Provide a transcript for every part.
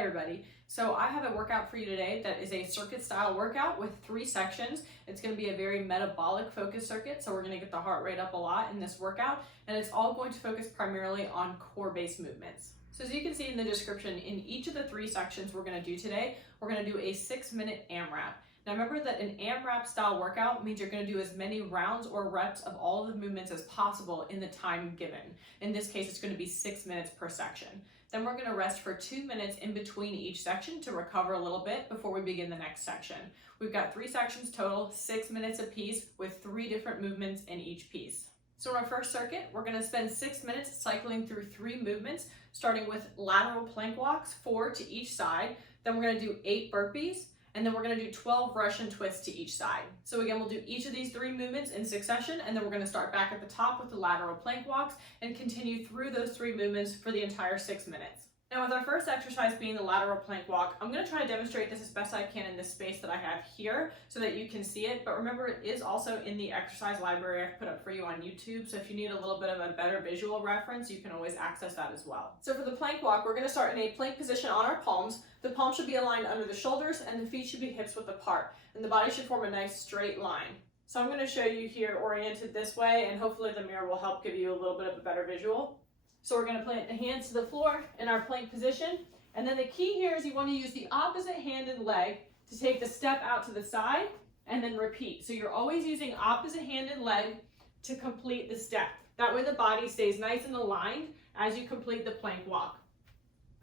everybody. So I have a workout for you today that is a circuit style workout with 3 sections. It's going to be a very metabolic focus circuit, so we're going to get the heart rate up a lot in this workout, and it's all going to focus primarily on core based movements. So as you can see in the description, in each of the 3 sections we're going to do today, we're going to do a 6-minute AMRAP. Now remember that an AMRAP style workout means you're going to do as many rounds or reps of all of the movements as possible in the time given. In this case, it's going to be 6 minutes per section. Then we're going to rest for 2 minutes in between each section to recover a little bit before we begin the next section. We've got 3 sections total, 6 minutes apiece with 3 different movements in each piece. So in our first circuit, we're going to spend 6 minutes cycling through 3 movements, starting with lateral plank walks, 4 to each side. Then we're going to do 8 burpees, and then we're going to do 12 Russian twists to each side. So again, we'll do each of these 3 movements in succession, and then we're going to start back at the top with the lateral plank walks and continue through those 3 movements for the entire 6 minutes. Now with our first exercise being the lateral plank walk, I'm going to try to demonstrate this as best I can in this space that I have here so that you can see it, but remember it is also in the exercise library I've put up for you on YouTube, so if you need a little bit of a better visual reference, you can always access that as well. So for the plank walk, we're going to start in a plank position on our palms. The palms should be aligned under the shoulders and the feet should be hips width apart, and the body should form a nice straight line. So I'm going to show you here oriented this way, and hopefully the mirror will help give you a little bit of a better visual. So we're going to plant the hands to the floor in our plank position, and then the key here is you want to use the opposite hand and leg to take the step out to the side and then repeat. So you're always using opposite hand and leg to complete the step. That way the body stays nice and aligned as you complete the plank walk.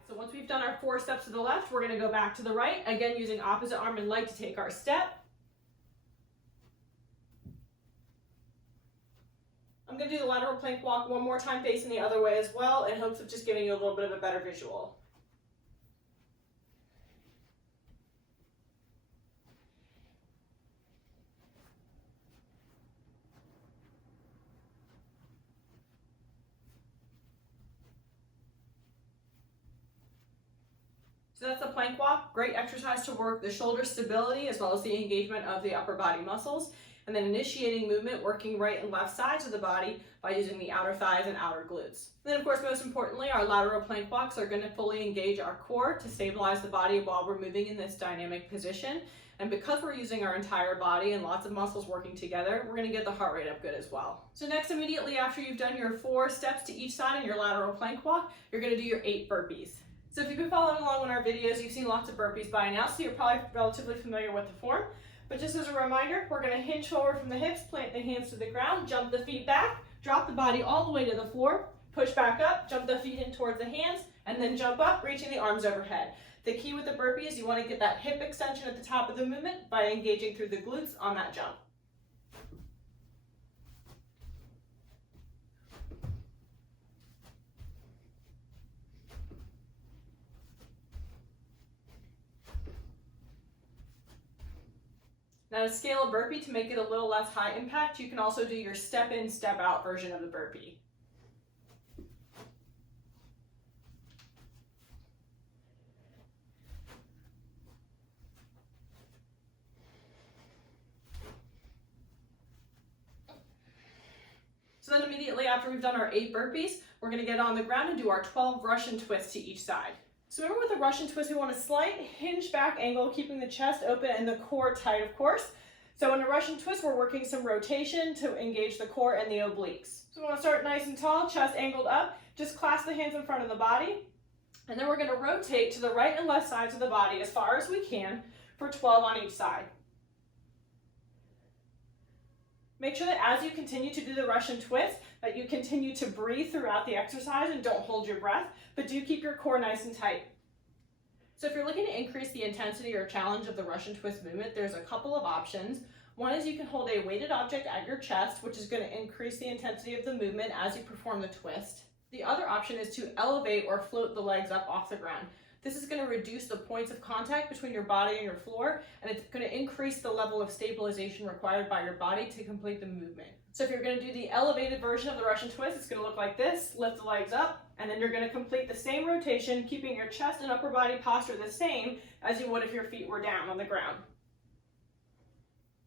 So once we've done our 4 steps to the left, we're going to go back to the right, again using opposite arm and leg to take our step. I'm going to do the lateral plank walk one more time facing the other way as well in hopes of just giving you a little bit of a better visual. So that's the plank walk. Great exercise to work the shoulder stability as well as the engagement of the upper body muscles. And then initiating movement, working right and left sides of the body by using the outer thighs and outer glutes. And then of course, most importantly, our lateral plank walks are going to fully engage our core to stabilize the body while we're moving in this dynamic position. And because we're using our entire body and lots of muscles working together, we're going to get the heart rate up good as well. So next, immediately after you've done your 4 steps to each side in your lateral plank walk, you're going to do your 8 burpees. So if you've been following along in our videos, you've seen lots of burpees by now, so you're probably relatively familiar with the form. But just as a reminder, we're going to hinge forward from the hips, plant the hands to the ground, jump the feet back, drop the body all the way to the floor, push back up, jump the feet in towards the hands, and then jump up, reaching the arms overhead. The key with the burpee is you want to get that hip extension at the top of the movement by engaging through the glutes on that jump. Now to scale a burpee to make it a little less high impact, you can also do your step in, step out version of the burpee. So then immediately after we've done our 8 burpees, we're going to get on the ground and do our 12 Russian twists to each side. So remember with the Russian twist, we want a slight hinge back angle, keeping the chest open and the core tight, of course. So in a Russian twist, we're working some rotation to engage the core and the obliques. So we want to start nice and tall, chest angled up, just clasp the hands in front of the body. And then we're going to rotate to the right and left sides of the body as far as we can for 12 on each side. Make sure that as you continue to do the Russian twist, that you continue to breathe throughout the exercise and don't hold your breath, but do keep your core nice and tight. So if you're looking to increase the intensity or challenge of the Russian twist movement, there's a couple of options. One is you can hold a weighted object at your chest, which is going to increase the intensity of the movement as you perform the twist. The other option is to elevate or float the legs up off the ground. This is going to reduce the points of contact between your body and your floor, and it's going to increase the level of stabilization required by your body to complete the movement. So if you're going to do the elevated version of the Russian twist, it's going to look like this. Lift the legs up, and then you're going to complete the same rotation, keeping your chest and upper body posture the same as you would if your feet were down on the ground.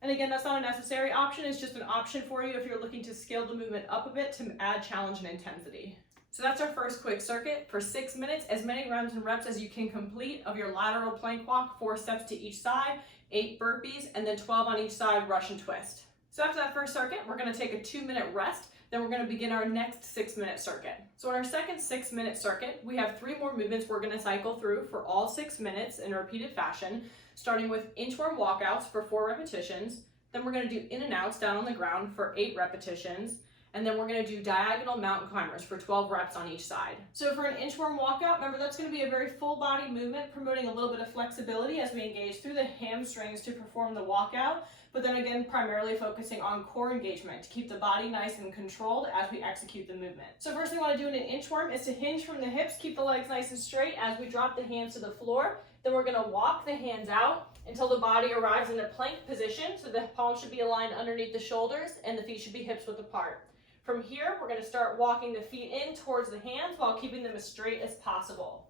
And again, that's not a necessary option. It's just an option for you if you're looking to scale the movement up a bit to add challenge and intensity. So that's our first quick circuit for 6 minutes, as many rounds and reps as you can complete of your lateral plank walk, 4 steps to each side, 8 burpees, and then 12 on each side, rush and twist. So after that first circuit, we're going to take a 2-minute rest. Then we're going to begin our next 6-minute circuit. So in our second 6-minute circuit, we have 3 more movements we're going to cycle through for all 6 minutes in a repeated fashion, starting with inchworm walkouts for 4 repetitions. Then we're going to do in and outs down on the ground for 8 repetitions. And then we're going to do diagonal mountain climbers for 12 reps on each side. So for an inchworm walkout, remember that's going to be a very full body movement, promoting a little bit of flexibility as we engage through the hamstrings to perform the walkout, but then again, primarily focusing on core engagement to keep the body nice and controlled as we execute the movement. So first thing we want to do in an inchworm is to hinge from the hips, keep the legs nice and straight as we drop the hands to the floor. Then we're going to walk the hands out until the body arrives in a plank position. So the palms should be aligned underneath the shoulders and the feet should be hips width apart. From here, we're going to start walking the feet in towards the hands while keeping them as straight as possible.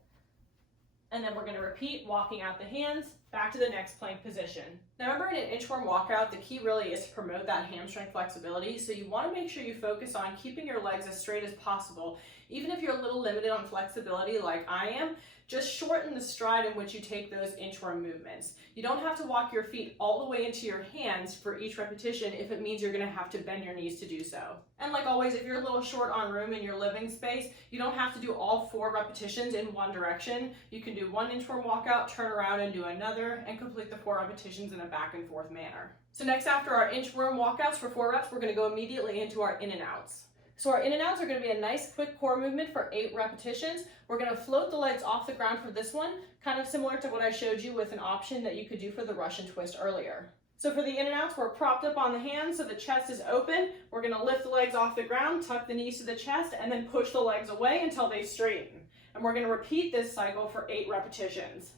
And then we're going to repeat walking out the hands back to the next plank position. Now remember, in an inchworm walkout, the key really is to promote that hamstring flexibility. So you want to make sure you focus on keeping your legs as straight as possible. Even if you're a little limited on flexibility like I am, just shorten the stride in which you take those inchworm movements. You don't have to walk your feet all the way into your hands for each repetition if it means you're going to have to bend your knees to do so. And like always, if you're a little short on room in your living space, you don't have to do all 4 repetitions in one direction. You can do one inchworm walkout, turn around and do another, and complete the 4 repetitions in a back and forth manner. So next, after our inchworm walkouts for 4 reps, we're going to go immediately into our in and outs. So our in and outs are going to be a nice quick core movement for 8 repetitions. We're going to float the legs off the ground for this one, kind of similar to what I showed you with an option that you could do for the rush and twist earlier. So for the in and outs, we're propped up on the hands so the chest is open. We're going to lift the legs off the ground, tuck the knees to the chest, and then push the legs away until they straighten. And we're going to repeat this cycle for 8 repetitions.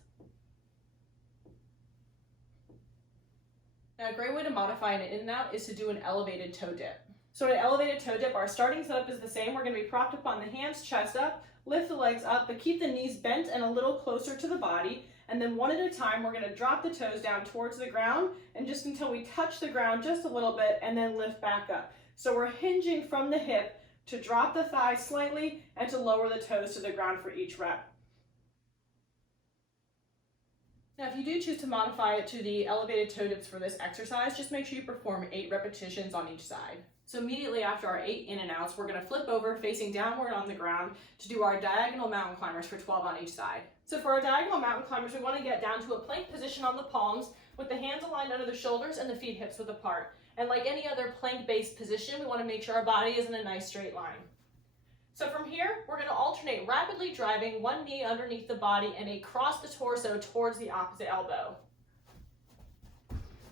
Now a great way to modify an in and out is to do an elevated toe dip. So in an elevated toe dip, our starting setup is the same. We're going to be propped up on the hands, chest up, lift the legs up, but keep the knees bent and a little closer to the body. And then one at a time, we're going to drop the toes down towards the ground and just until we touch the ground just a little bit and then lift back up. So we're hinging from the hip to drop the thigh slightly and to lower the toes to the ground for each rep. Now, if you do choose to modify it to the elevated toe dips for this exercise, just make sure you perform 8 repetitions on each side. So immediately after our 8 in and outs, we're going to flip over facing downward on the ground to do our diagonal mountain climbers for 12 on each side. So for our diagonal mountain climbers, we want to get down to a plank position on the palms with the hands aligned under the shoulders and the feet hips width apart. And like any other plank-based position, we want to make sure our body is in a nice straight line. So from here, we're going to alternate rapidly driving one knee underneath the body and across the torso towards the opposite elbow.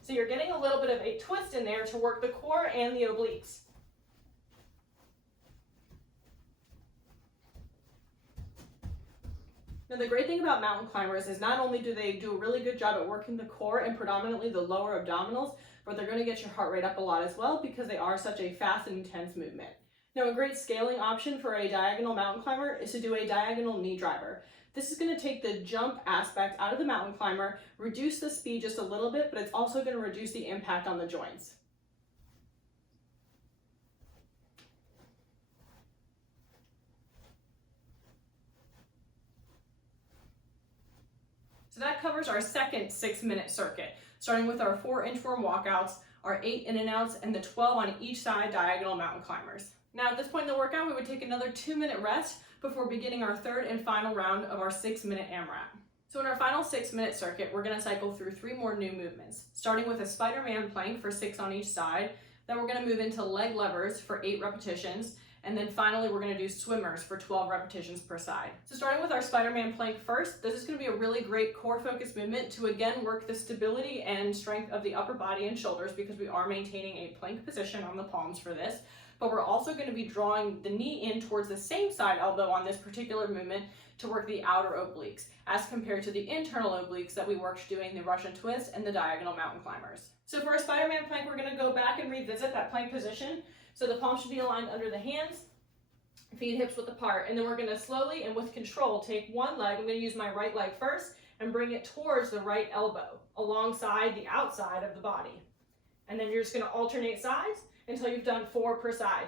So you're getting a little bit of a twist in there to work the core and the obliques. Now the great thing about mountain climbers is not only do they do a really good job at working the core and predominantly the lower abdominals, but they're going to get your heart rate up a lot as well because they are such a fast and intense movement. Now a great scaling option for a diagonal mountain climber is to do a diagonal knee driver. This is going to take the jump aspect out of the mountain climber, reduce the speed just a little bit, but it's also going to reduce the impact on the joints. So that covers our second 6-minute circuit, starting with our 4 inchworm walkouts, our 8 in and outs, and the 12 on each side diagonal mountain climbers. Now at this point in the workout, we would take another 2-minute rest before beginning our 3rd and final round of our 6-minute AMRAP. So in our final 6-minute circuit, we're going to cycle through 3 more new movements, starting with a Spiderman Plank for 6 on each side. Then we're going to move into leg levers for 8 repetitions. And then finally, we're going to do swimmers for 12 repetitions per side. So starting with our Spiderman Plank first, this is going to be a really great core focus movement to again work the stability and strength of the upper body and shoulders because we are maintaining a plank position on the palms for this. But we're also going to be drawing the knee in towards the same side elbow on this particular movement to work the outer obliques, as compared to the internal obliques that we worked doing the Russian twist and the diagonal mountain climbers. So for our Spiderman Plank, we're going to go back and revisit that plank position. So the palms should be aligned under the hands, feet hips width apart, and then we're going to slowly and with control take one leg. I'm going to use my right leg first and bring it towards the right elbow alongside the outside of the body. And then you're just going to alternate sides until you've done 4 per side.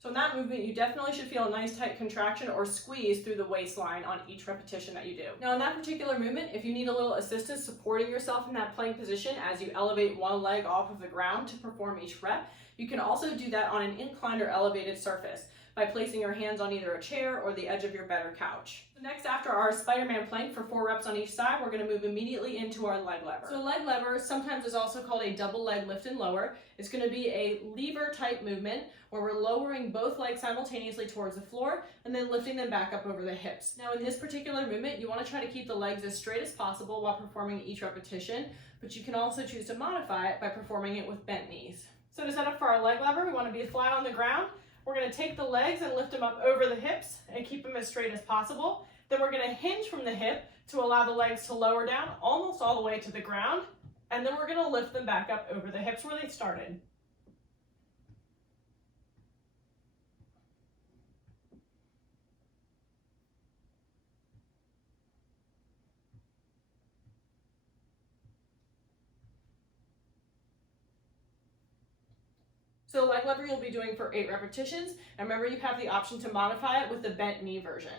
So in that movement, you definitely should feel a nice tight contraction or squeeze through the waistline on each repetition that you do. Now in that particular movement, if you need a little assistance supporting yourself in that plank position as you elevate one leg off of the ground to perform each rep, you can also do that on an inclined or elevated surface by placing your hands on either a chair or the edge of your bed or couch. So next, after our Spiderman Plank for 4 reps on each side, we're going to move immediately into our leg lever. So a leg lever sometimes is also called a double leg lift and lower. It's going to be a lever type movement where we're lowering both legs simultaneously towards the floor and then lifting them back up over the hips. Now in this particular movement, you want to try to keep the legs as straight as possible while performing each repetition, but you can also choose to modify it by performing it with bent knees. So to set up for our leg lever, we want to be flat on the ground. We're going to take the legs and lift them up over the hips and keep them as straight as possible. Then we're going to hinge from the hip to allow the legs to lower down almost all the way to the ground. And then we're going to lift them back up over the hips where they started. So leg lever you'll be doing for 8 repetitions. And remember, you have the option to modify it with the bent knee version.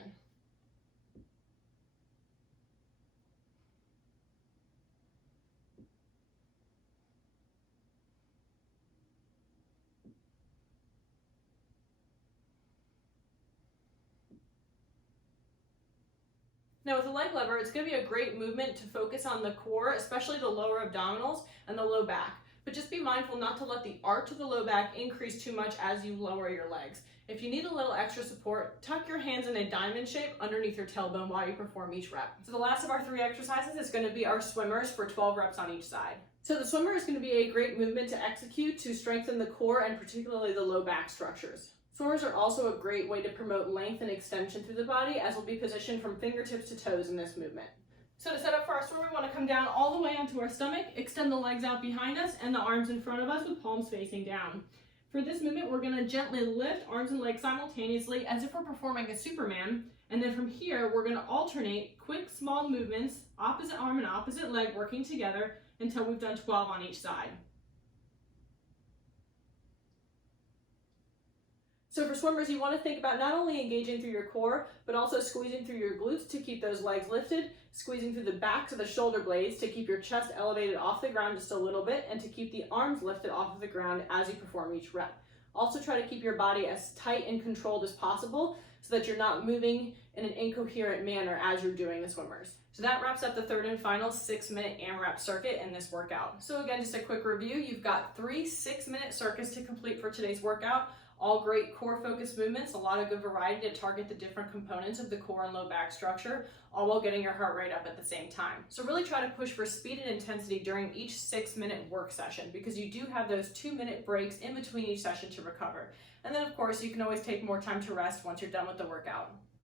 Now with the leg lever, it's going to be a great movement to focus on the core, especially the lower abdominals and the low back. But just be mindful not to let the arch of the low back increase too much as you lower your legs. If you need a little extra support, tuck your hands in a diamond shape underneath your tailbone while you perform each rep. So the last of our 3 exercises is going to be our swimmers for 12 reps on each side. So the swimmer is going to be a great movement to execute to strengthen the core and particularly the low back structures. Swimmers are also a great way to promote length and extension through the body, as will be positioned from fingertips to toes in this movement. So to set up for our swim, we want to come down all the way onto our stomach, extend the legs out behind us and the arms in front of us with palms facing down. For this movement, we're going to gently lift arms and legs simultaneously as if we're performing a Superman. And then from here, we're going to alternate quick, small movements, opposite arm and opposite leg working together until we've done 12 on each side. So for swimmers, you want to think about not only engaging through your core, but also squeezing through your glutes to keep those legs lifted, squeezing through the backs of the shoulder blades to keep your chest elevated off the ground just a little bit, and to keep the arms lifted off of the ground as you perform each rep. Also try to keep your body as tight and controlled as possible so that you're not moving in an incoherent manner as you're doing the swimmers. So that wraps up the 3rd and final 6-minute AMRAP circuit in this workout. So again, just a quick review, you've got 3 6-minute circuits to complete for today's workout. All great core focused movements, a lot of good variety to target the different components of the core and low back structure, all while getting your heart rate up at the same time. So really try to push for speed and intensity during each 6-minute work session, because you do have those 2-minute breaks in between each session to recover. And then of course, you can always take more time to rest once you're done with the workout.